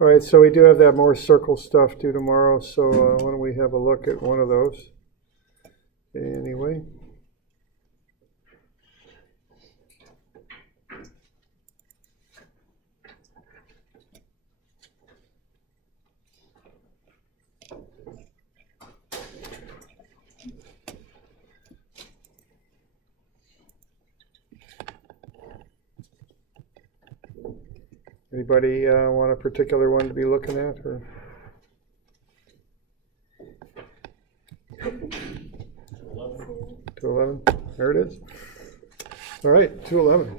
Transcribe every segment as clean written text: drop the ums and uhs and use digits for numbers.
All right, so we do have that more circle stuff due tomorrow, so why don't we have a look at one of those anyway. Anybody want a particular one to be looking at? Or? 211. There it is. All right, 211.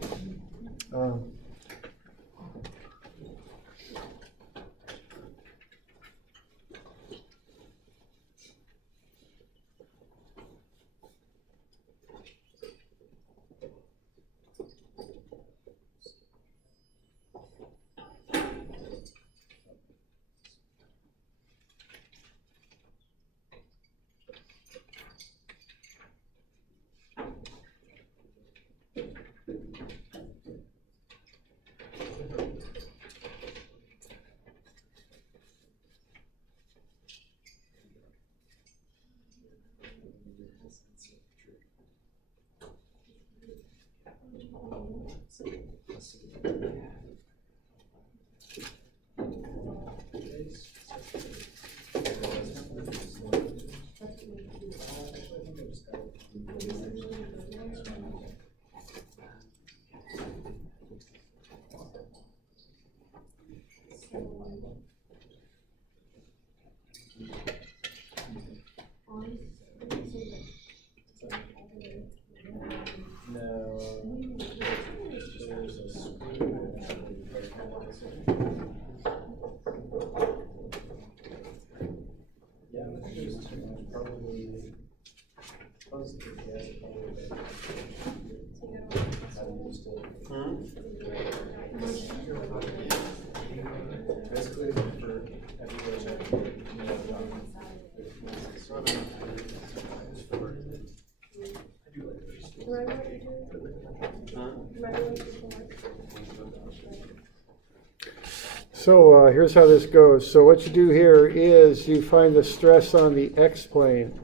So here's how this goes. So what you do here is you find the stress on the x-plane,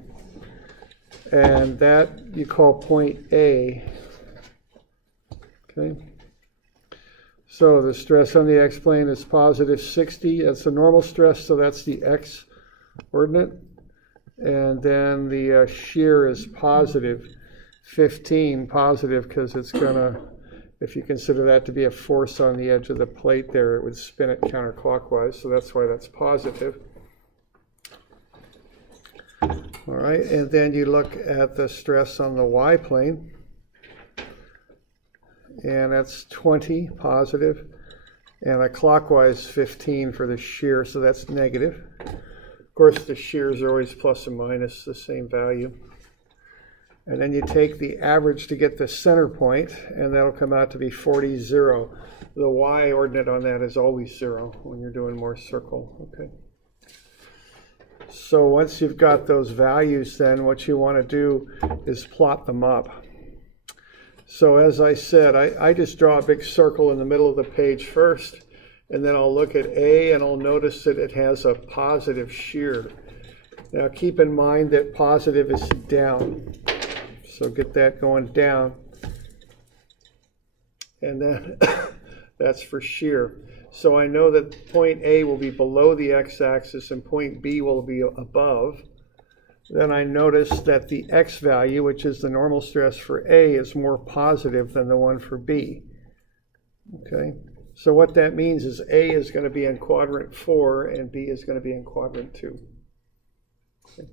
and that you call point A. Okay. So the stress on the x-plane is positive 60. That's the normal stress, so that's the x ordinate. And then the shear is positive 15, positive because it's going to, if you consider that to be a force on the edge of the plate there, it would spin it counterclockwise, so that's why that's positive. All right, and then you look at the stress on the y-plane, and that's 20, positive, and a clockwise 15 for the shear, so that's negative. Of course, the shears are always plus and minus the same value. And then you take the average to get the center point, and that'll come out to be 40, 0. The y ordinate on that is always 0 when you're doing more circle. Okay. So once you've got those values, then what you want to do is plot them up. So as I said, I just draw a big circle in the middle of the page first, and then I'll look at A, and I'll notice that it has a positive shear. Now keep in mind that positive is down. So get that going down. And then that's for shear. So I know that point A will be below the x-axis and point B will be above. Then I notice that the x value, which is the normal stress for A, is more positive than the one for B. Okay, so what that means is A is going to be in quadrant 4 and B is going to be in quadrant 2. Okay.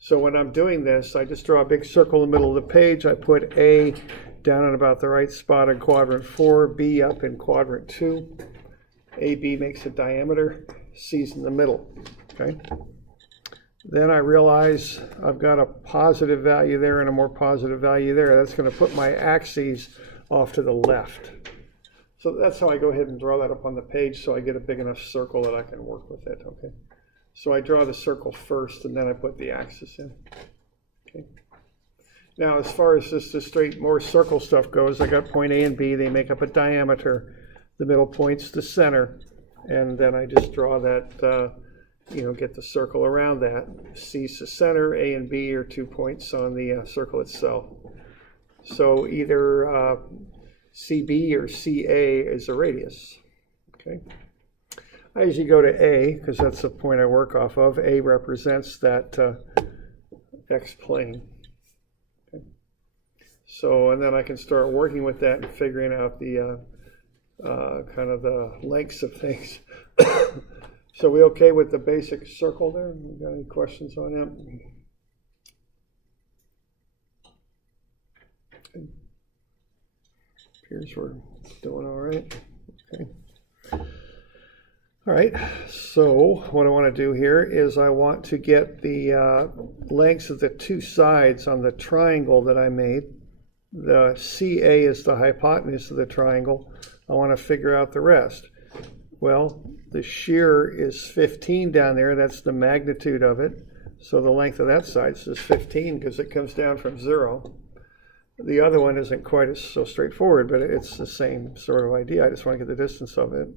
So when I'm doing this, I just draw a big circle in the middle of the page. I put A down in about the right spot in quadrant 4, B up in quadrant 2. AB makes a diameter, C's in the middle. Okay. Then I realize I've got a positive value there and a more positive value there. That's going to put my axes off to the left. So that's how I go ahead and draw that up on the page so I get a big enough circle that I can work with it. Okay. So I draw the circle first, and then I put the axis in. Okay. Now, as far as just the straight, more circle stuff goes, I got point A and B. They make up a diameter. The middle point's the center. and then I just draw that, get the circle around that. C's the center, A and B are 2 points on the circle itself. So either CB or CA is a radius. Okay. I usually go to A because that's the point I work off of. A represents that X plane. Okay. So, and then I can start working with that and figuring out the kind of the lengths of things. So we okay with the basic circle there? We got any questions on that? Okay. Appears we're doing all right. Okay. All right, so what I want to do here is I want to get the lengths of the two sides on the triangle that I made. The CA is the hypotenuse of the triangle. I want to figure out the rest. Well, the shear is 15 down there. That's the magnitude of it. So the length of that side is 15 because it comes down from 0. The other one isn't quite so straightforward, but it's the same sort of idea. I just want to get the distance of it.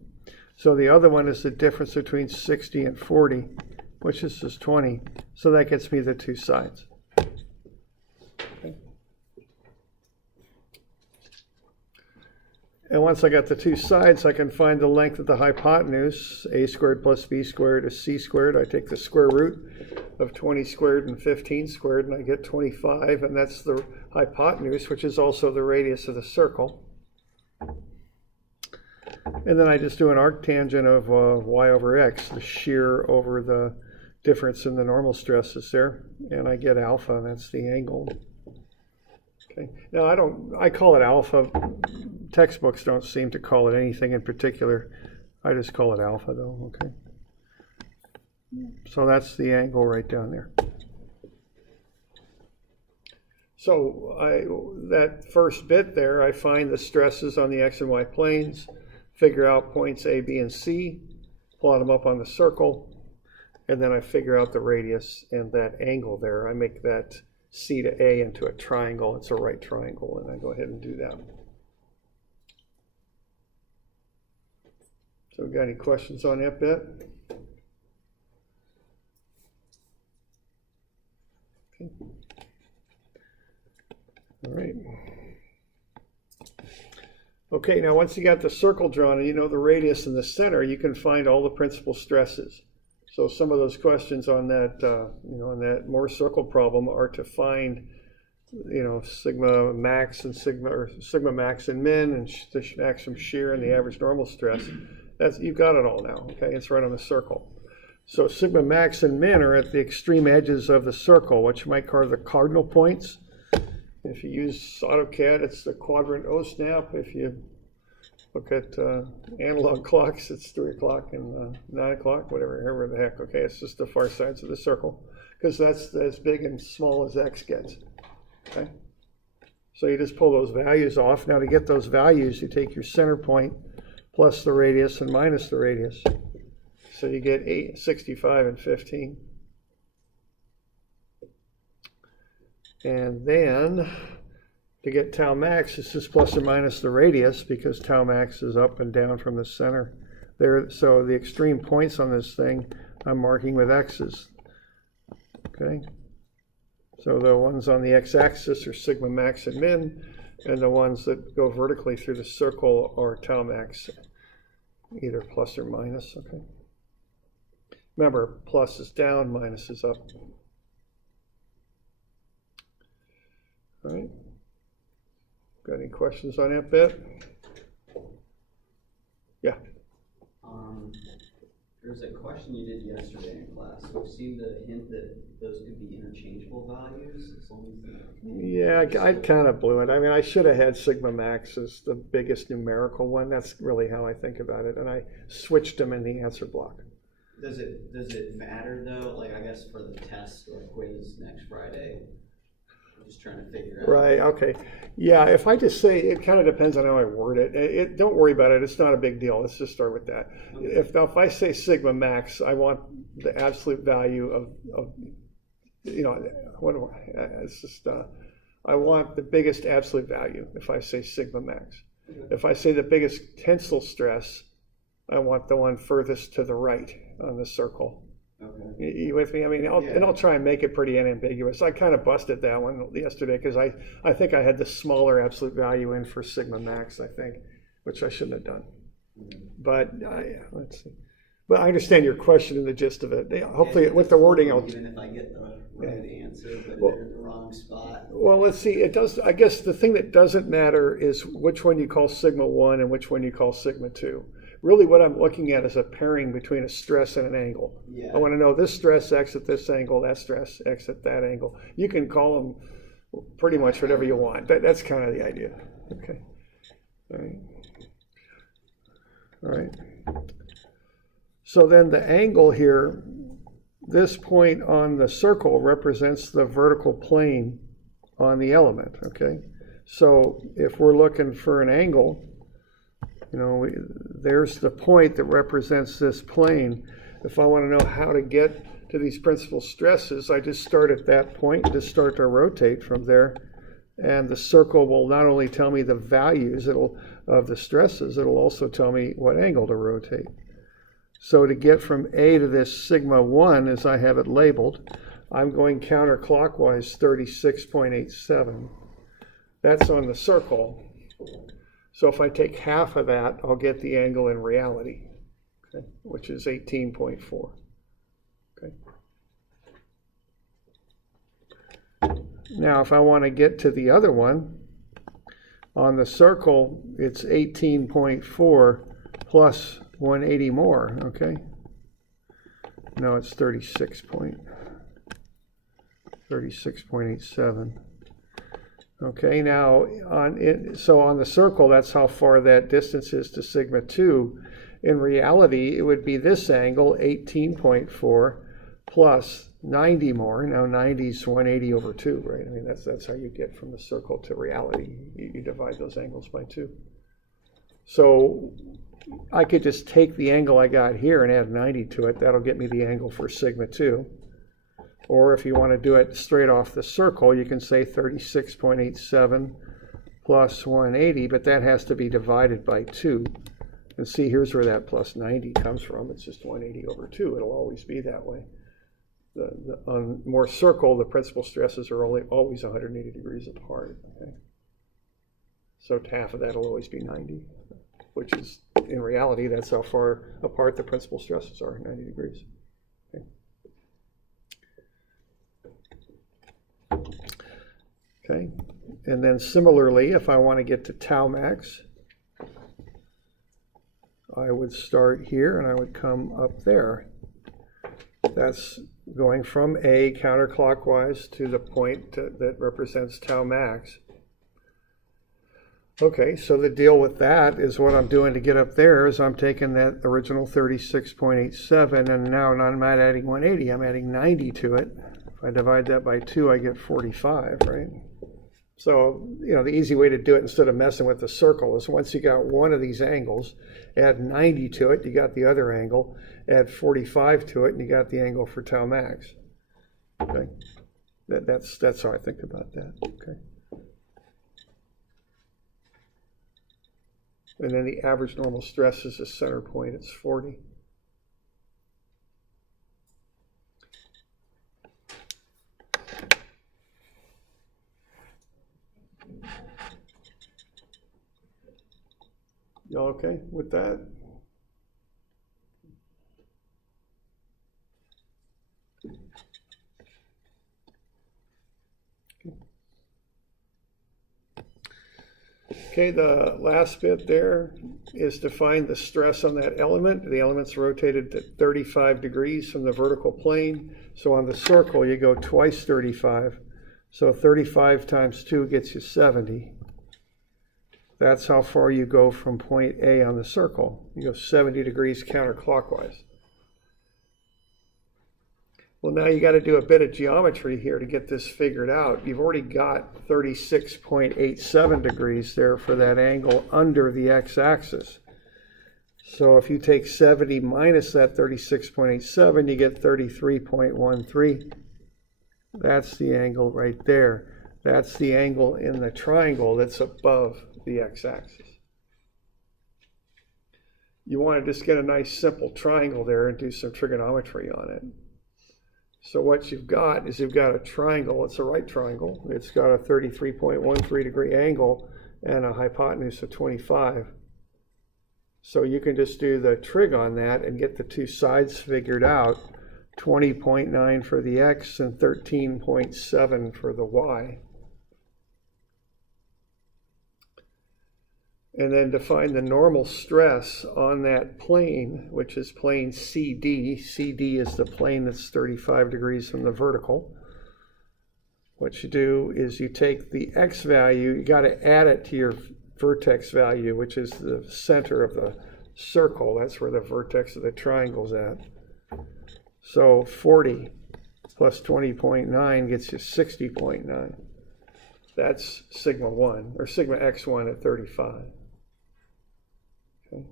So the other one is the difference between 60 and 40, which is just 20. So that gets me the two sides. Okay. And once I got the two sides, I can find the length of the hypotenuse. A squared plus B squared is C squared. I take the square root of 20 squared and 15 squared, and I get 25. And that's the hypotenuse, which is also the radius of the circle. And then I just do an arctangent of y over x, the shear over the difference in the normal stresses there, and I get alpha, and that's the angle. Okay. Now I call it alpha. Textbooks don't seem to call it anything in particular. I just call it alpha though, okay? So that's the angle right down there. So that first bit there, I find the stresses on the x and y planes, figure out points A, B, and C, plot them up on the circle, and then I figure out the radius and that angle there. I make that C to A into a triangle. It's a right triangle, and I go ahead and do that. So got any questions on that bit? Okay. All right. Okay, now once you got the circle drawn and you know the radius in the center, you can find all the principal stresses. So some of those questions on that, on that Moore circle problem are to find, sigma max and sigma max and min, and the maximum shear and the average normal stress. You've got it all now. Okay, it's right on the circle. So sigma max and min are at the extreme edges of the circle, which you might call the cardinal points. If you use AutoCAD, it's the quadrant O snap. If you look at analog clocks, it's 3 o'clock and 9 o'clock, whatever the heck. Okay, it's just the far sides of the circle because that's as big and small as x gets. Okay, so you just pull those values off. Now to get those values, you take your center point plus the radius and minus the radius. So you get 8, 65, and 15. And then to get tau max, it's just plus or minus the radius because tau max is up and down from the center there. So the extreme points on this thing, I'm marking with x's. Okay. So the ones on the x-axis are sigma max and min, and the ones that go vertically through the circle are tau max, either plus or minus. Okay. Remember, plus is down, minus is up. All right. Got any questions on that bit? Yeah. There was a question you did yesterday in class, which seemed to hint that those could be interchangeable values as long as yeah, I kind of blew it. I mean, I should have had sigma max as the biggest numerical one. That's really how I think about it, and I switched them in the answer block. Does it matter though? Like, I guess for the test or quiz next Friday. Just trying to figure out. Right, okay. Yeah, if I just say, it kind of depends on how I word it. Don't worry about it. It's not a big deal. Let's just start with that. Okay. If I say sigma max, I want the absolute value of it's just, I want the biggest absolute value if I say sigma max. Okay. If I say the biggest tensile stress, I want the one furthest to the right on the circle. Okay. You with me? I mean, I'll try and make it pretty unambiguous. I kind of busted that one yesterday because I think I had the smaller absolute value in for sigma max, I think, which I shouldn't have done. But let's see. But I understand your question and the gist of it. Hopefully, with the wording, even if I get the right answer, but they're in the wrong spot. Well, let's see. It does. I guess the thing that doesn't matter is which one you call sigma 1 and which one you call sigma 2. Really, what I'm looking at is a pairing between a stress and an angle. Yeah. I want to know this stress X at this angle, that stress X at that angle. You can call them pretty much whatever you want. That's kind of the idea. Okay. All right. All right. So then the angle here, this point on the circle represents the vertical plane on the element, okay? So if we're looking for an angle, you know, there's the point that represents this plane. If I want to know how to get to these principal stresses, I just start at that point, just start to rotate from there. And the circle will not only tell me the values of the stresses, it'll also tell me what angle to rotate. So to get from A to this sigma 1, as I have it labeled, I'm going counterclockwise 36.87. That's on the circle. So if I take half of that, I'll get the angle in reality, okay, which is 18.4. Okay. Now, if I want to get to the other one, on the circle, it's 18.4 plus 180 more, okay? No, it's 36.87. Okay, now so on the circle, that's how far that distance is to sigma 2. In reality, it would be this angle, 18.4 plus 90 more. Now 90 is 180 over 2, right? I mean, that's how you get from the circle to reality. You divide those angles by 2. So I could just take the angle I got here and add 90 to it. That'll get me the angle for sigma 2. Or if you want to do it straight off the circle, you can say 36.87 plus 180, but that has to be divided by 2. And see, here's where that plus 90 comes from. It's just 180 over 2. It'll always be that way. On more circle, the principal stresses are always 180 degrees apart. Okay? So half of that will always be 90, which is, in reality, that's how far apart the principal stresses are, 90 degrees. Okay. Okay, and then similarly, if I want to get to tau max, I would start here and I would come up there. That's going from A counterclockwise to the point that represents tau max. Okay, so the deal with that is what I'm doing to get up there is I'm taking that original 36.87 and now I'm not adding 180, I'm adding 90 to it. If I divide that by 2, I get 45, right? So, you know, the easy way to do it instead of messing with the circle is once you got one of these angles, add 90 to it, you got the other angle, add 45 to it, and you got the angle for tau max. Okay, that's how I think about that. Okay. And then the average normal stress is the center point, it's 40. Y'all okay with that? Okay, the last bit there is to find the stress on that element. The element's rotated at 35 degrees from the vertical plane. So on the circle, you go twice 35. So 35 times 2 gets you 70. That's how far you go from point A on the circle. You go 70 degrees counterclockwise. Well, now you got to do a bit of geometry here to get this figured out. You've already got 36.87 degrees there for that angle under the x-axis. So if you take 70 minus that 36.87, you get 33.13. That's the angle right there. That's the angle in the triangle that's above the x-axis. you want to just get a nice simple triangle there and do some trigonometry on it. So what you've got is you've got a triangle. It's a right triangle. It's got a 33.13 degree angle and a hypotenuse of 25. So you can just do the trig on that and get the two sides figured out, 20.9 for the x and 13.7 for the y. And then define the normal stress on that plane, which is plane CD. CD is the plane that's 35 degrees from the vertical. What you do is you take the x value, you got to add it to your vertex value, which is the center of the circle. That's where the vertex of the triangle's at. So 40 plus 20.9 gets you 60.9. That's sigma 1, or sigma x1 at 35. Okay.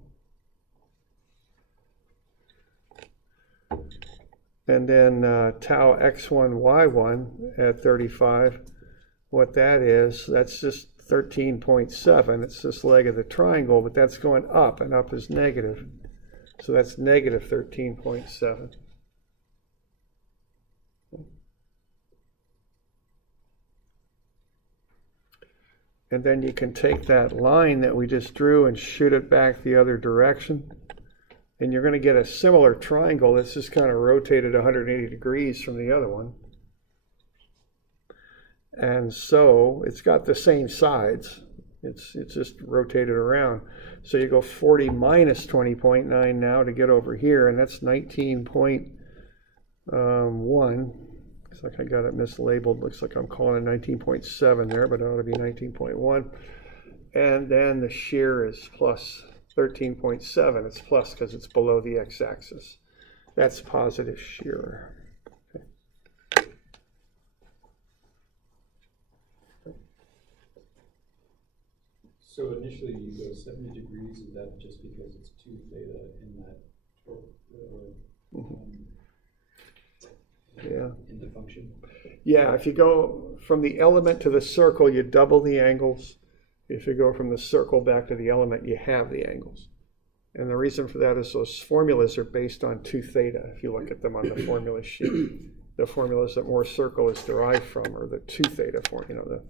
And then tau x1, y1 at 35, what that is, that's just 13.7. It's this leg of the triangle, but that's going up, and up is negative. So that's negative 13.7. And then you can take that line that we just drew and shoot it back the other direction. And you're going to get a similar triangle that's just kind of rotated 180 degrees from the other one. And so it's got the same sides. It's just rotated around. So you go 40 minus 20.9 now to get over here, and that's 19.1. Looks like I got it mislabeled. Looks like I'm calling it 19.7 there, but it ought to be 19.1. And then the shear is plus 13.7. It's plus because it's below the x-axis. That's positive shear. Okay. So initially you go 70 degrees, is that just because it's 2 theta in that, Yeah. in the function? Yeah, if you go from the element to the circle, you double the angles. If you go from the circle back to the element, you have the angles. And the reason for that is those formulas are based on 2 theta. If you look at them on the formula sheet, the formulas that Mohr circle is derived from are the 2 theta form. You know,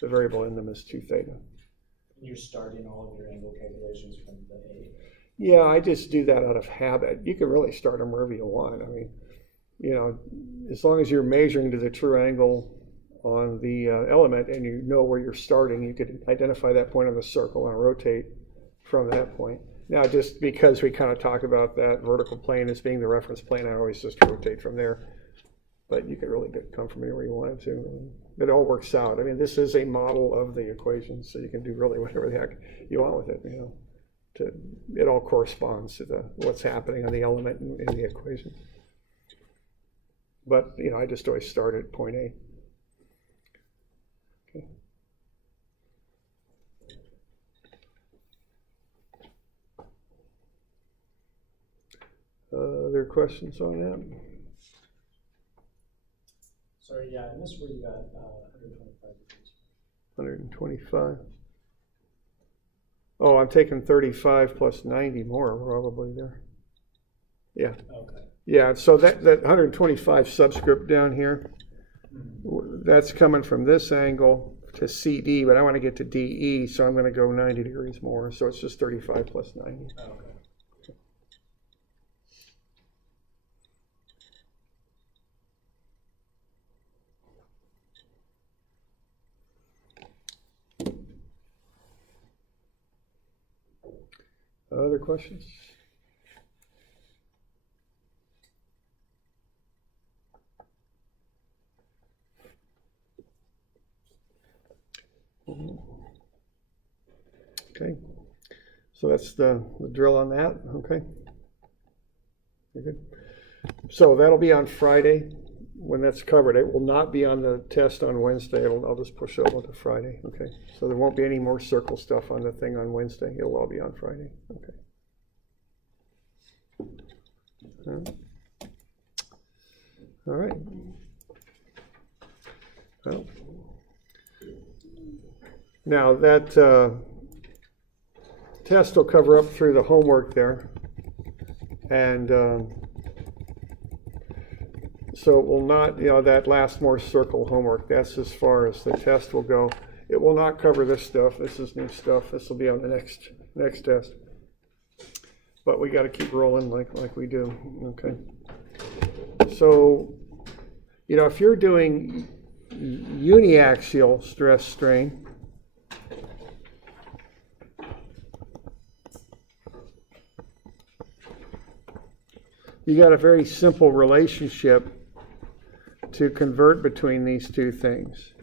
the variable in them is 2 theta. You're starting all of your angle calculations from the A. Yeah, I just do that out of habit. You can really start them wherever you want. I mean, you know, as long as you're measuring to the true angle on the element and you know where you're starting, you could identify that point on the circle and rotate from that point. Now, just because we kind of talk about that vertical plane as being the reference plane, I always just rotate from there. But you could really come from anywhere you wanted to. It all works out. I mean, this is a model of the equation, so you can do really whatever the heck you want with it. You know, it all corresponds to what's happening on the element in the equation. But you know, I just always start at point A. Okay. Other questions on that? Sorry, yeah, I missed where you got 125 degrees. 125. Oh, I'm taking 35 plus 90 more probably there. Yeah. Okay. Yeah, so that 125 subscript down here, that's coming from this angle to CD, but I want to get to DE, so I'm going to go 90 degrees more. So it's just 35 plus 90. Okay. Other questions? Okay, so that's the drill on that. Okay, you're good. So that'll be on Friday when that's covered. It will not be on the test on Wednesday. I'll just push over to Friday. Okay, so there won't be any more circle stuff on the thing on Wednesday. It'll all be on Friday. Okay. All right. Well, now that test will cover up through the homework there. And so it will not, that last more circle homework, that's as far as the test will go. It will not cover this stuff. This is new stuff. This will be on the next test. But we got to keep rolling like we do. Okay. So, if you're doing uniaxial stress strain, you got a very simple relationship to convert between these two things.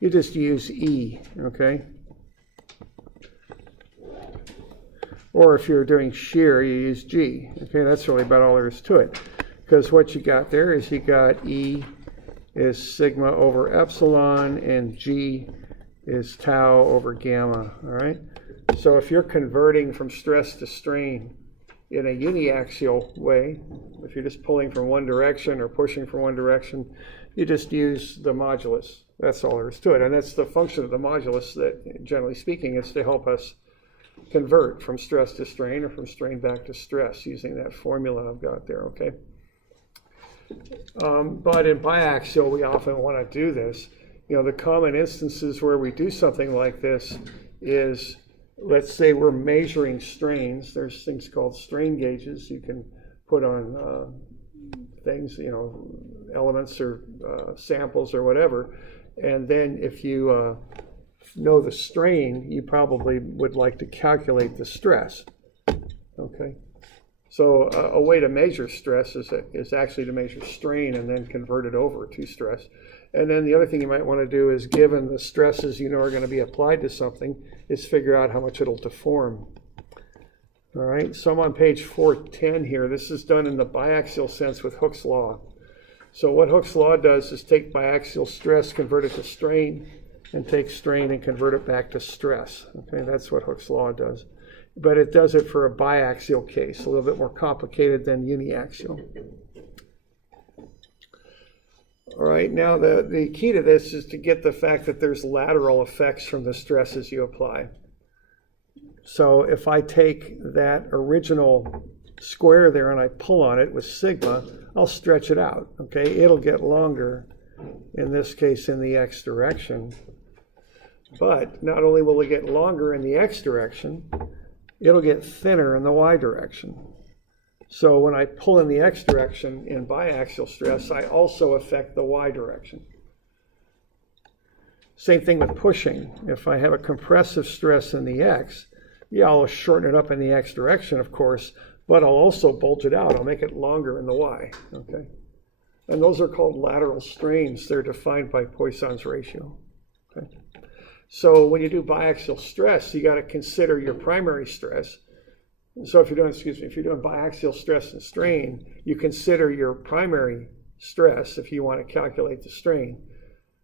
You just use E, okay? Or if you're doing shear, you use G. Okay, that's really about all there is to it. Because what you got there is you got E is sigma over epsilon and G is tau over gamma, all right? So if you're converting from stress to strain in a uniaxial way, if you're just pulling from one direction or pushing from one direction, you just use the modulus. That's all there is to it. And that's the function of the modulus that, generally speaking, is to help us convert from stress to strain or from strain back to stress using that formula I've got there, okay? But in biaxial, we often want to do this. The common instances where we do something like this is, let's say we're measuring strains. There's things called strain gauges you can put on things, elements or samples or whatever. And then if you know the strain, you probably would like to calculate the stress. Okay. So a way to measure stress is actually to measure strain and then convert it over to stress. And then the other thing you might want to do is, given the stresses are going to be applied to something, is figure out how much it'll deform. All right, so I'm on page 410 here. This is done in the biaxial sense with Hooke's law. So what Hooke's law does is take biaxial stress, convert it to strain, and take strain and convert it back to stress. Okay, that's what Hooke's law does. But it does it for a biaxial case, a little bit more complicated than uniaxial. All right, now the key to this is to get the fact that there's lateral effects from the stresses you apply. So if I take that original square there and I pull on it with sigma, I'll stretch it out, okay? It'll get longer, in this case in the x direction. But not only will it get longer in the x direction, it'll get thinner in the y direction. So when I pull in the x direction in biaxial stress, I also affect the y direction. Same thing with pushing. If I have a compressive stress in the x, I'll shorten it up in the x direction, of course, but I'll also bulge it out. I'll make it longer in the y, okay? And those are called lateral strains. They're defined by Poisson's ratio, okay? So when you do biaxial stress, you got to consider your primary stress. So if you're doing biaxial stress and strain, you consider your primary stress if you want to calculate the strain.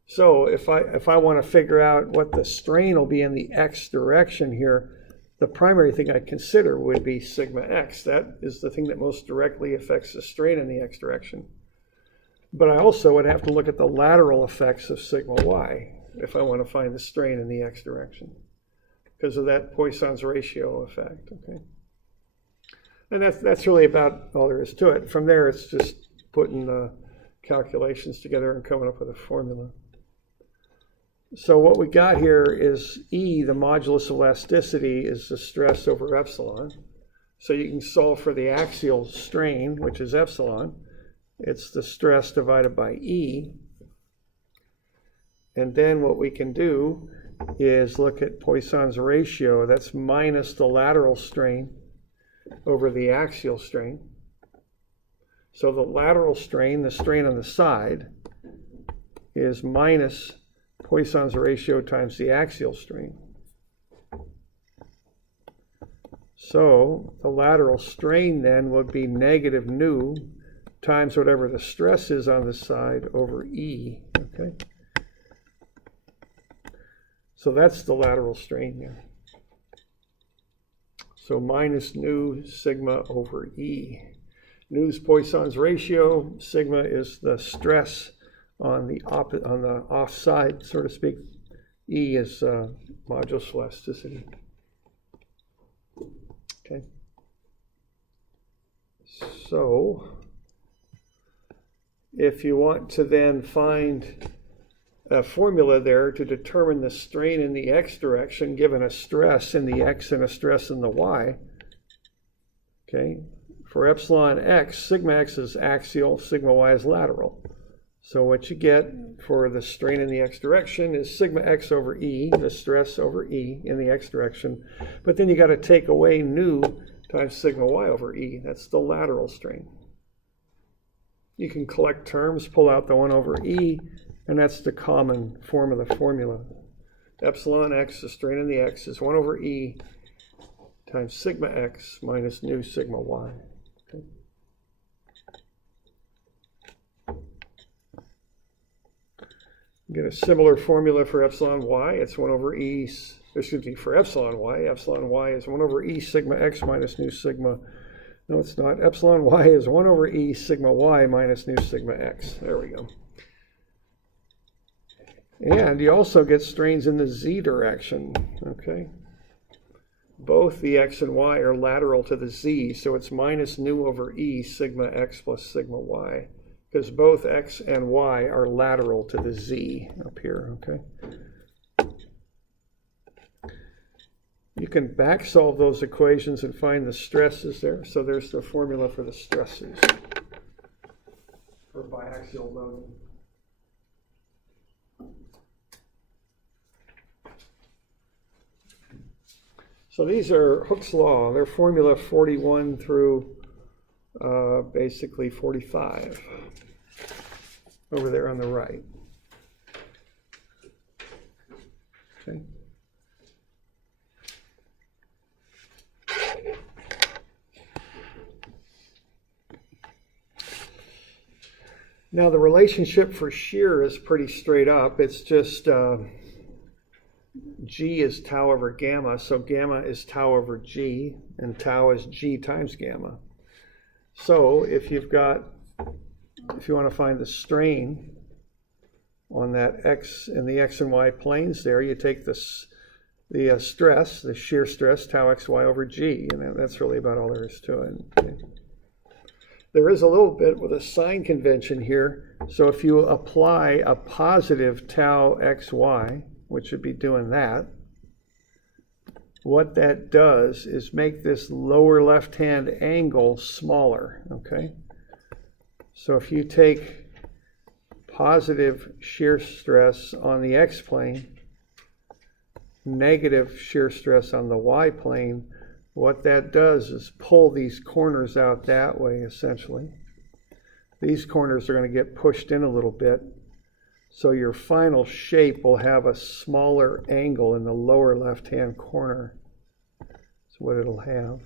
So if I want to figure out what the strain will be in the x direction here, the primary thing I'd consider would be sigma x. That is the thing that most directly affects the strain in the x direction. But I also would have to look at the lateral effects of sigma y if I want to find the strain in the x direction, because of that Poisson's ratio effect, okay? And that's really about all there is to it. From there, it's just putting the calculations together and coming up with a formula. So what we got here is E, the modulus of elasticity, is the stress over epsilon. So you can solve for the axial strain, which is epsilon. It's the stress divided by E. And then what we can do is look at Poisson's ratio. That's minus the lateral strain over the axial strain. So the lateral strain, the strain on the side, is minus Poisson's ratio times the axial strain. So the lateral strain then would be negative nu times whatever the stress is on the side over E, okay? So that's the lateral strain there. So minus nu sigma over E. Nu is Poisson's ratio. Sigma is the stress on the offside, so to speak. E is modulus elasticity. Okay. So if you want to then find a formula there to determine the strain in the x direction given a stress in the x and a stress in the y, okay, for epsilon x, sigma x is axial, sigma y is lateral. So what you get for the strain in the x direction is sigma x over E, the stress over E in the x direction. But then you got to take away nu times sigma y over E. That's the lateral strain. You can collect terms, pull out the 1 over E, and that's the common form of the formula. Epsilon x, the strain in the x, is 1 over E times sigma x minus nu sigma y. Okay. Get a similar formula for epsilon y. It's 1 over E, excuse me, for epsilon y is 1 over E sigma x minus nu sigma. No, it's not. Epsilon y is 1 over E sigma y minus nu sigma x. There we go. And you also get strains in the z direction, okay? Both the x and y are lateral to the z, so it's minus nu over E sigma x plus sigma y, because both x and y are lateral to the z up here, okay? You can back solve those equations and find the stresses there. So there's the formula for the stresses for biaxial loading. So these are Hooke's law. They're formula 41 through basically 45 over there on the right. Okay. Now the relationship for shear is pretty straight up. It's just G is tau over gamma, so gamma is tau over G, and tau is G times gamma. So if you want to find the strain on that x in the x and y planes there, you take the stress, the shear stress, tau xy over G, and that's really about all there is to it. Okay. There is a little bit with a sign convention here. So if you apply a positive tau xy, which would be doing that, what that does is make this lower left-hand angle smaller, okay? So if you take positive shear stress on the x-plane, negative shear stress on the y-plane, what that does is pull these corners out that way, essentially. These corners are going to get pushed in a little bit. So your final shape will have a smaller angle in the lower left-hand corner. That's what it'll have.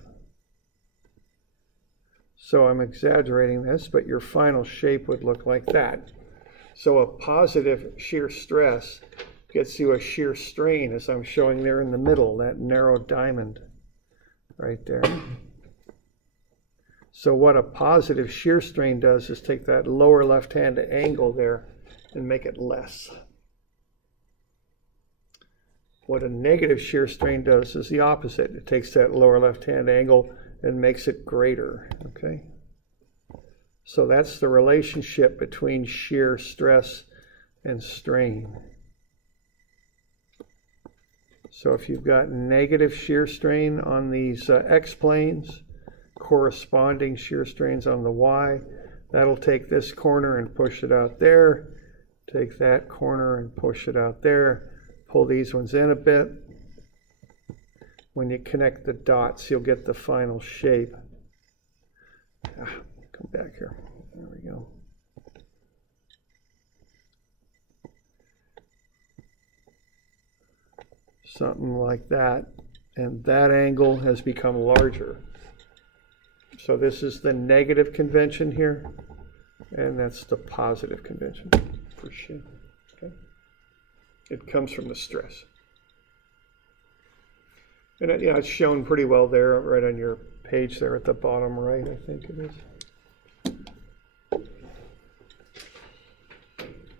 So I'm exaggerating this, but your final shape would look like that. So a positive shear stress gets you a shear strain, as I'm showing there in the middle, that narrow diamond right there. So what a positive shear strain does is take that lower left-hand angle there and make it less. What a negative shear strain does is the opposite. It takes that lower left-hand angle and makes it greater, okay? So that's the relationship between shear stress and strain. So if you've got negative shear strain on these x-planes, corresponding shear strains on the y, that'll take this corner and push it out there, take that corner and push it out there, pull these ones in a bit. When you connect the dots, you'll get the final shape. Come back here. There we go. Something like that, and that angle has become larger. So this is the negative convention here, and that's the positive convention for shear. Okay? It comes from the stress. And it's shown pretty well there, right on your page there at the bottom right, I think it is.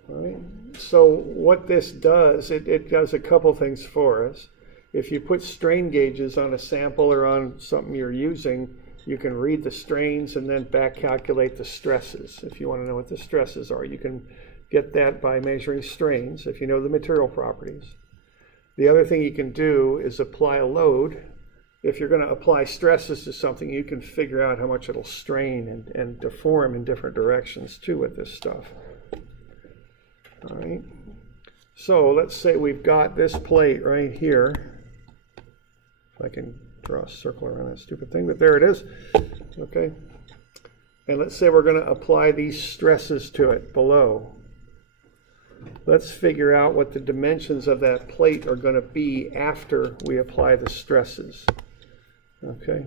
All right. So what this does, it does a couple things for us. if you put strain gauges on a sample or on something you're using, you can read the strains and then back calculate the stresses. If you want to know what the stresses are, you can get that by measuring strains if you know the material properties. The other thing you can do is apply a load. If you're going to apply stresses to something, you can figure out how much it'll strain and deform in different directions too with this stuff. All right. So let's say we've got this plate right here. If I can draw a circle around that stupid thing, but there it is. Okay. And let's say we're going to apply these stresses to it below. Let's figure out what the dimensions of that plate are going to be after we apply the stresses. Okay.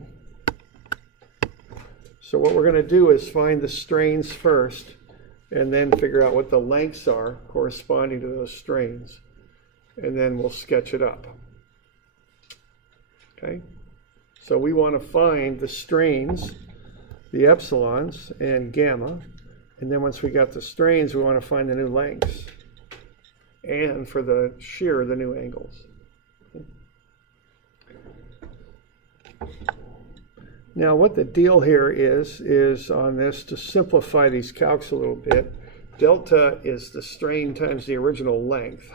So what we're going to do is find the strains first and then figure out what the lengths are corresponding to those strains. And then we'll sketch it up. Okay. So we want to find the strains, the epsilons and gamma. And then once we got the strains, we want to find the new lengths. And for the shear, the new angles. Now what the deal here is on this, to simplify these calcs a little bit, delta is the strain times the original length.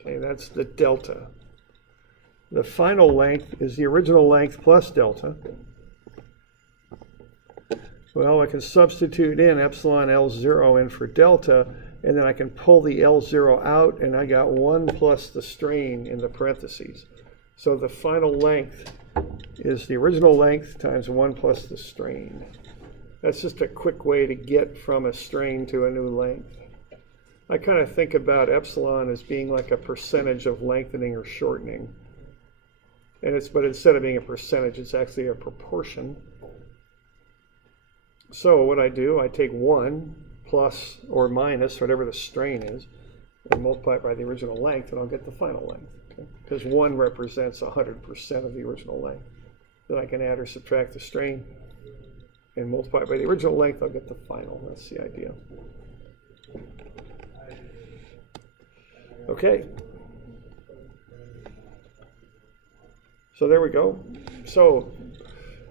Okay, that's the delta. The final length is the original length plus delta. Well, I can substitute in epsilon L0 in for delta, and then I can pull the L0 out, and I got 1 plus the strain in the parentheses. So the final length is the original length times 1 plus the strain. That's just a quick way to get from a strain to a new length. I kind of think about epsilon as being like a percentage of lengthening or shortening. But instead of being a percentage, it's actually a proportion. So what I do, I take 1 plus or minus whatever the strain is, and multiply it by the original length, and I'll get the final length. Okay? Because 1 represents 100% of the original length. Then I can add or subtract the strain, and multiply it by the original length, I'll get the final. That's the idea. Okay. So there we go. So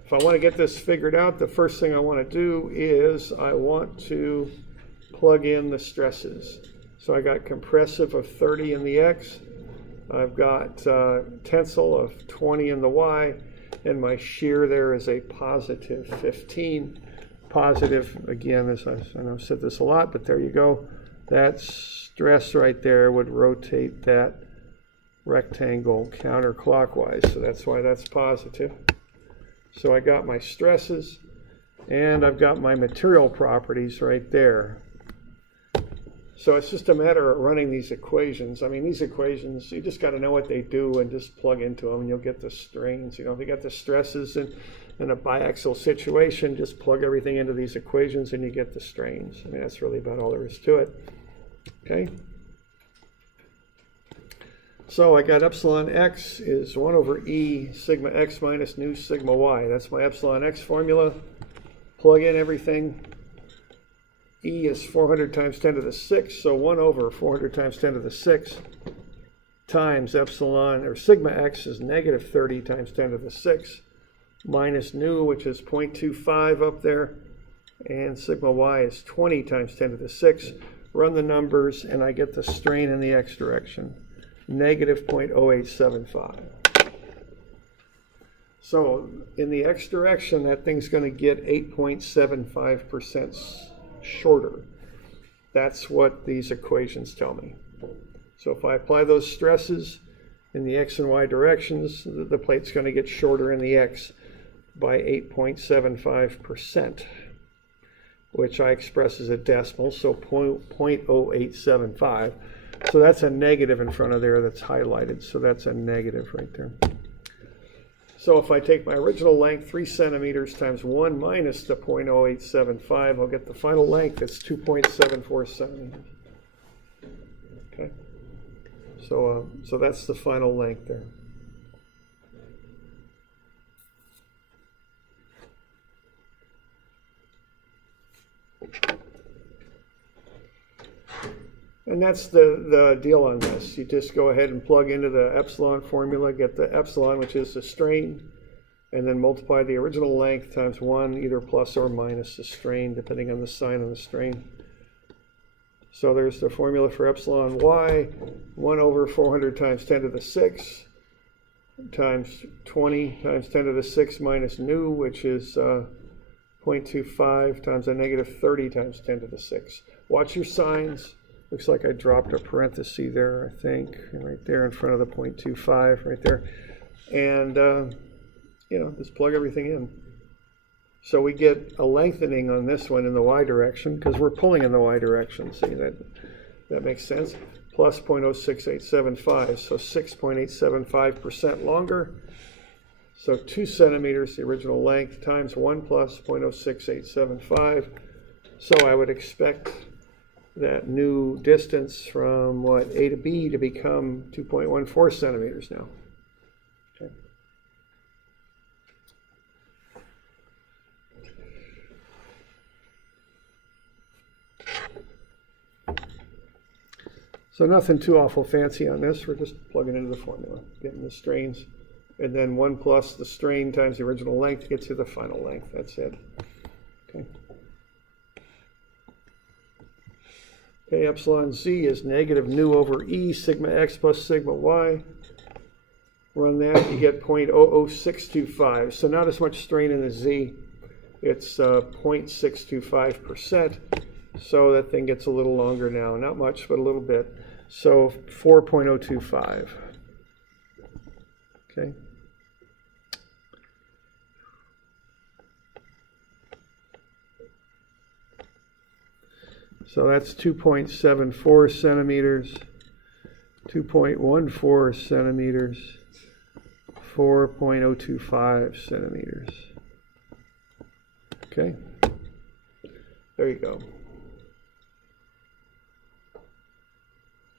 if I want to get this figured out, the first thing I want to do is I want to plug in the stresses. So I got compressive of 30 in the X. I've got tensile of 20 in the Y. And my shear there is a positive 15. Positive, again, as I know I've said this a lot, but there you go. That stress right there would rotate that rectangle counterclockwise. So that's why that's positive. So I got my stresses, and I've got my material properties right there. So it's just a matter of running these equations. I mean, these equations, you just got to know what they do and just plug into them, and you'll get the strains. You know, if you got the stresses in a biaxial situation, just plug everything into these equations, and you get the strains. I mean, that's really about all there is to it. Okay. So I got epsilon x is 1 over e sigma x minus nu sigma y. That's my epsilon x formula. Plug in everything. E is 400 times 10 to the 6, so 1 over 400 times 10 to the 6 times epsilon, or sigma x is negative 30 times 10 to the 6, minus nu, which is 0.25 up there, and sigma y is 20 times 10 to the 6. Run the numbers, and I get the strain in the x direction, negative 0.0875. So in the x direction, that thing's going to get 8.75% shorter. That's what these equations tell me. So if I apply those stresses in the x and y directions, the plate's going to get shorter in the x by 8.75%, which I express as a decimal, so 0.0875. So that's a negative in front of there that's highlighted, so that's a negative right there. So if I take my original length, 3 centimeters times 1 minus the 0.0875, I'll get the final length. It's 2.74 centimeters. Okay. So that's the final length there. And that's the deal on this. You just go ahead and plug into the epsilon formula, get the epsilon, which is the strain, and then multiply the original length times 1, either plus or minus the strain, depending on the sign of the strain. So there's the formula for epsilon y, 1 over 400 times 10 to the 6 times 20 times 10 to the 6 minus nu, which is 0.25 times a negative 30 times 10 to the 6. Watch your signs. Looks like I dropped a parenthesis there, I think, right there in front of the 0.25 right there. And, you know, just plug everything in. So we get a lengthening on this one in the y direction because we're pulling in the y direction. See, that makes sense. Plus 0.06875, so 6.875% longer. So 2 centimeters, the original length, times 1 plus 0.06875. So I would expect that new distance from, what, A to B to become 2.14 centimeters now. Okay. So nothing too awful fancy on this. We're just plugging into the formula, getting the strains, and then 1 plus the strain times the original length gets you the final length. That's it. Okay. Okay, epsilon z is negative nu over e sigma x plus sigma y. Run that, you get 0.00625. So not as much strain in the z. It's 0.625%. So that thing gets a little longer now. Not much, but a little bit. So 4.025. Okay. So that's 2.74 centimeters, 2.14 centimeters, 4.025 centimeters. Okay, there you go.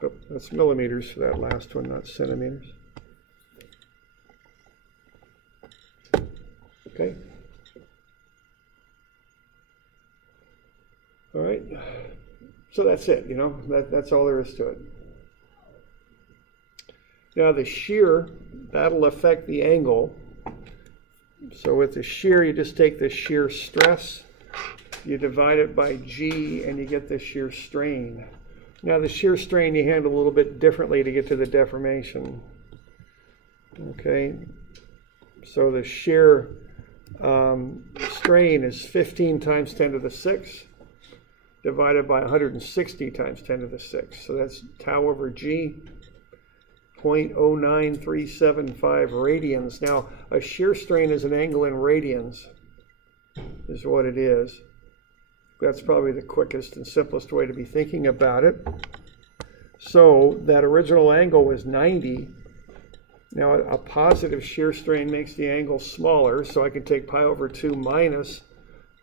Oh, that's millimeters for that last one, not centimeters. Okay. All right. So that's it, you know, that's all there is to it. Now the shear, that'll affect the angle. So with the shear, you just take the shear stress, you divide it by G, and you get the shear strain. Now the shear strain you handle a little bit differently to get to the deformation. Okay, so the shear strain is 15 times 10 to the 6. Divided by 160 times 10 to the 6. So that's tau over G, 0.09375 radians. Now, a shear strain is an angle in radians, is what it is. That's probably the quickest and simplest way to be thinking about it. So that original angle was 90. Now, a positive shear strain makes the angle smaller, so I can take pi over 2 minus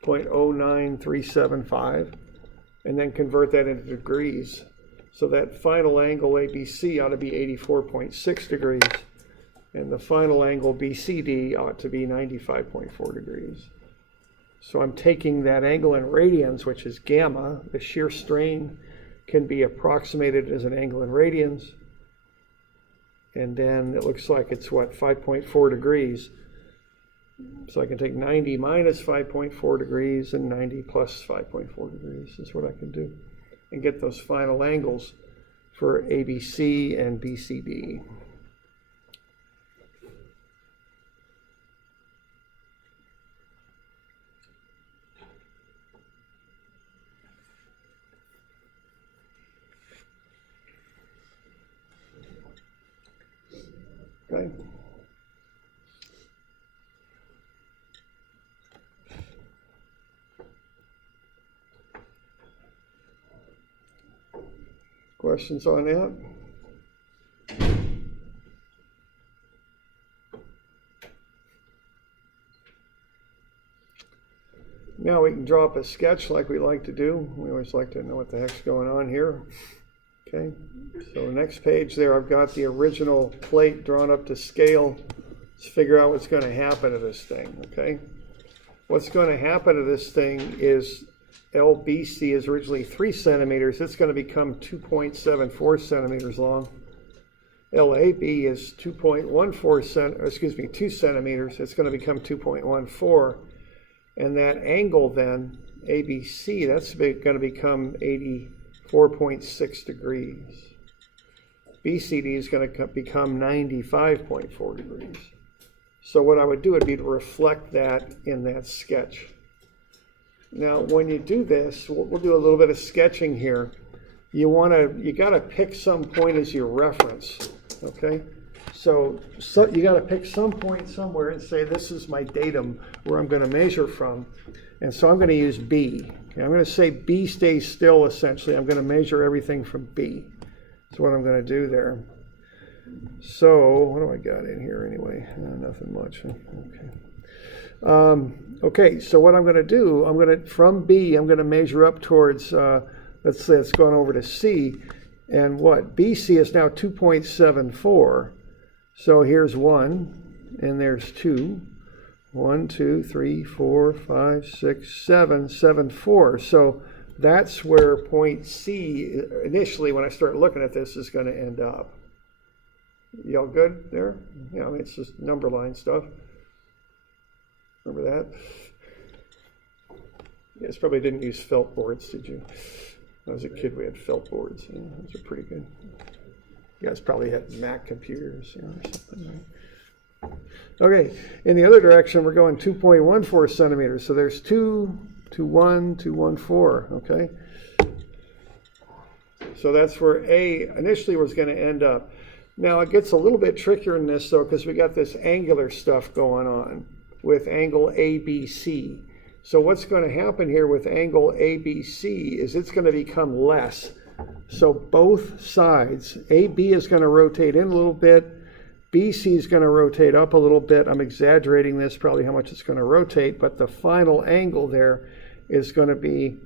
0.09375. And then convert that into degrees. So that final angle ABC ought to be 84.6 degrees. And the final angle BCD ought to be 95.4 degrees. So I'm taking that angle in radians, which is gamma. The shear strain can be approximated as an angle in radians. And then it looks like it's, what, 5.4 degrees. So I can take 90 minus 5.4 degrees and 90 plus 5.4 degrees is what I can do. And get those final angles for ABC and BCD. Okay. Questions on that? Now we can draw up a sketch like we like to do. We always like to know what the heck's going on here. Okay, so the next page there, I've got the original plate drawn up to scale. Let's figure out what's going to happen to this thing, okay? What's going to happen to this thing is LBC is originally 3 centimeters. It's going to become 2.74 centimeters long. LAB is 2 centimeters. It's going to become 2.14. And that angle then, ABC, that's going to become 84.6 degrees. BCD is going to become 95.4 degrees. So what I would do would be to reflect that in that sketch. Now, when you do this, we'll do a little bit of sketching here. You got to pick some point as your reference, okay? So you got to pick some point somewhere and say, this is my datum where I'm going to measure from. And so I'm going to use B. Okay, I'm going to say B stays still, essentially. I'm going to measure everything from B. That's what I'm going to do there. So what do I got in here anyway? Nothing much. Okay. Okay, so what I'm going to do, from B, I'm going to measure up towards, let's say it's gone over to C, and what? BC is now 2.74. So here's 1, and there's 2. 1, 2, 3, 4, 5, 6, 7, 7, 4. So that's where point C, initially when I start looking at this, is going to end up. Y'all good there? Yeah, I mean, it's just number line stuff. Remember that? You guys probably didn't use felt boards, did you? When I was a kid, we had felt boards. Yeah, those are pretty good. You guys probably had Mac computers, or something. Right? Okay, in the other direction, we're going 2.14 centimeters. So there's 2, 2, 1, 2, 1, 4, okay? So that's where A initially was going to end up. Now, it gets a little bit trickier in this, though, because we got this angular stuff going on with angle ABC. So what's going to happen here with angle ABC is it's going to become less. So both sides, AB is going to rotate in a little bit, BC is going to rotate up a little bit. I'm exaggerating this, probably how much it's going to rotate, but the final angle there is going to be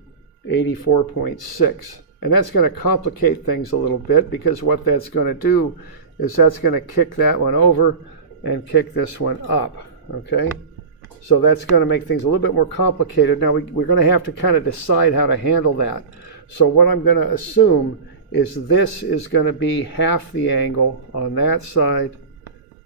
84.6. And that's going to complicate things a little bit, because what that's going to do is that's going to kick that one over and kick this one up, okay? So that's going to make things a little bit more complicated. Now we're going to have to kind of decide how to handle that. So what I'm going to assume is this is going to be half the angle on that side,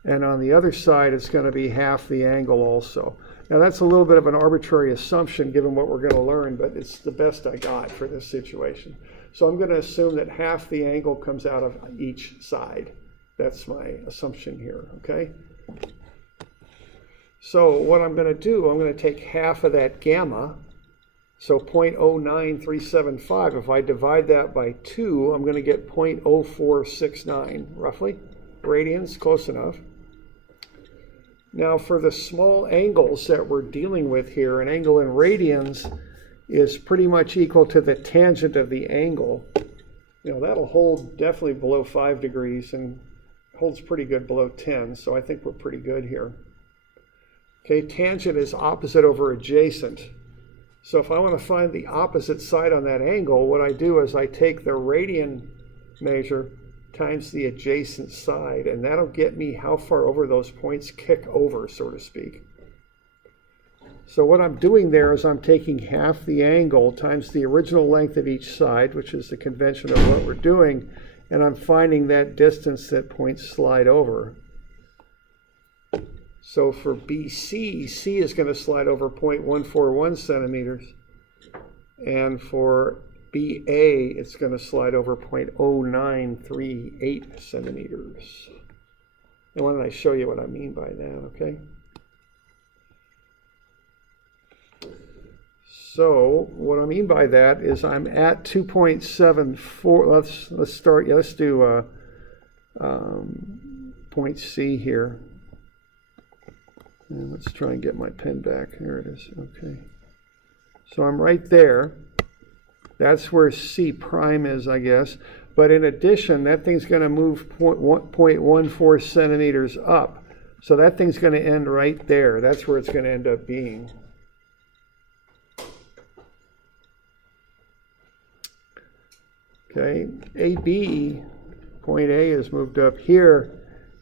and on the other side it's going to be half the angle also. Now that's a little bit of an arbitrary assumption given what we're going to learn, but it's the best I got for this situation. So I'm going to assume that half the angle comes out of each side. That's my assumption here, okay? So what I'm going to do, I'm going to take half of that gamma, so 0.09375. If I divide that by 2, I'm going to get 0.0469, roughly. Radians, close enough. Now for the small angles that we're dealing with here, an angle in radians is pretty much equal to the tangent of the angle. You know, that'll hold definitely below 5 degrees and holds pretty good below 10, so I think we're pretty good here. Okay, tangent is opposite over adjacent. So if I want to find the opposite side on that angle, what I do is I take the radian measure times the adjacent side, and that'll get me how far over those points kick over, so to speak. So what I'm doing there is I'm taking half the angle times the original length of each side, which is the convention of what we're doing, and I'm finding that distance that points slide over. So for BC, C is going to slide over 0.141 centimeters, and for BA, it's going to slide over 0.0938 centimeters. And why don't I show you what I mean by that, okay? So what I mean by that is I'm at 2.74. Let's start. Yeah, let's do point C here. And let's try and get my pen back. There it is. Okay. So I'm right there. That's where C prime is, I guess. But in addition, that thing's going to move 0.14 centimeters up. So that thing's going to end right there. That's where it's going to end up being. Okay, AB, point A is moved up here,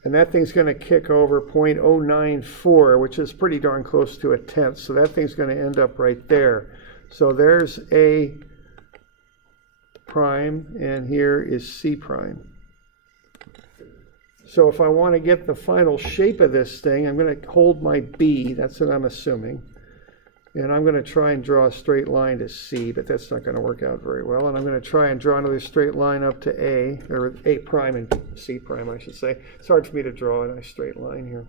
and that thing's going to kick over 0.094, which is pretty darn close to a tenth. So that thing's going to end up right there. So there's A prime, and here is C prime. So if I want to get the final shape of this thing, I'm going to hold my B, that's what I'm assuming, and I'm going to try and draw a straight line to C, but that's not going to work out very well. And I'm going to try and draw another straight line up to A, or A prime and C prime, I should say. It's hard for me to draw a nice straight line here.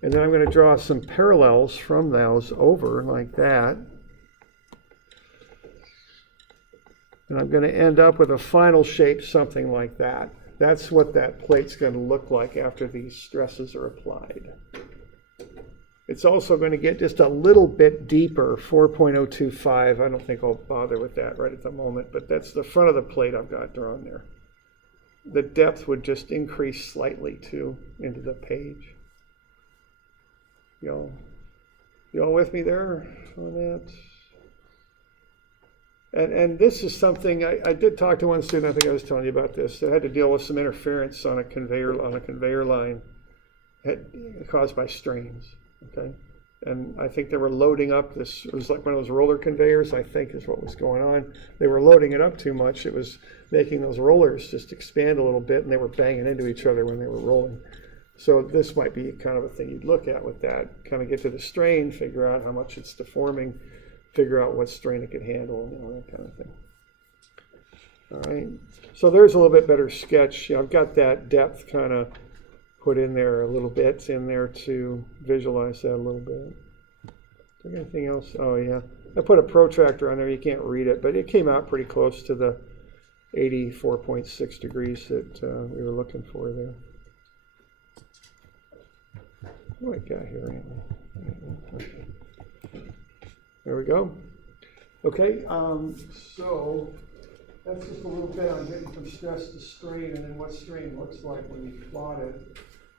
And then I'm going to draw some parallels from those over like that. And I'm going to end up with a final shape something like that. That's what that plate's going to look like after these stresses are applied. It's also going to get just a little bit deeper, 4.025. I don't think I'll bother with that right at the moment, but that's the front of the plate I've got drawn there. The depth would just increase slightly too into the page. Y'all with me there on that? And this is something, I did talk to one student, I think I was telling you about this, that had to deal with some interference on a conveyor line caused by strains, okay? And I think they were loading up this, it was like one of those roller conveyors, I think is what was going on. They were loading it up too much. It was making those rollers just expand a little bit, and they were banging into each other when they were rolling. So this might be kind of a thing you'd look at with that, kind of get to the strain, figure out how much it's deforming, figure out what strain it could handle, that kind of thing. All right, so there's a little bit better sketch. I've got that depth kind of put in there a little bit in there to visualize that a little bit. Is there anything else? Oh yeah, I put a protractor on there. You can't read it, but it came out pretty close to the 84.6 degrees that we were looking for there. What do I got here? Okay. There we go. Okay, so that's just a little bit on getting from stress to strain, and then what strain looks like when you plot it.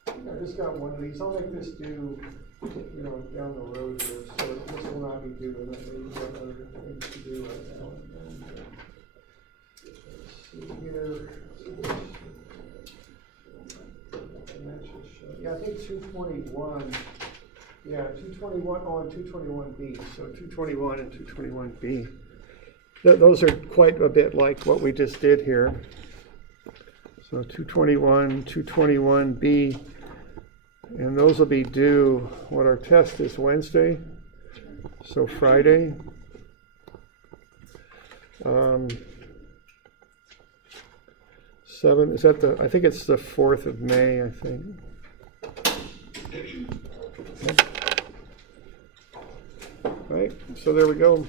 I just got one of these. I'll make this do, down the road here. So this will not be due. We've got other things to do right now. Let's see here. Yeah, I think 221. Yeah, 221 on 221B. So 221 and 221B. Those are quite a bit like what we just did here. So 221, 221B, and those will be due, what our test is Wednesday, so Friday. Is that I think it's the 4th of May, I think. Right, so there we go.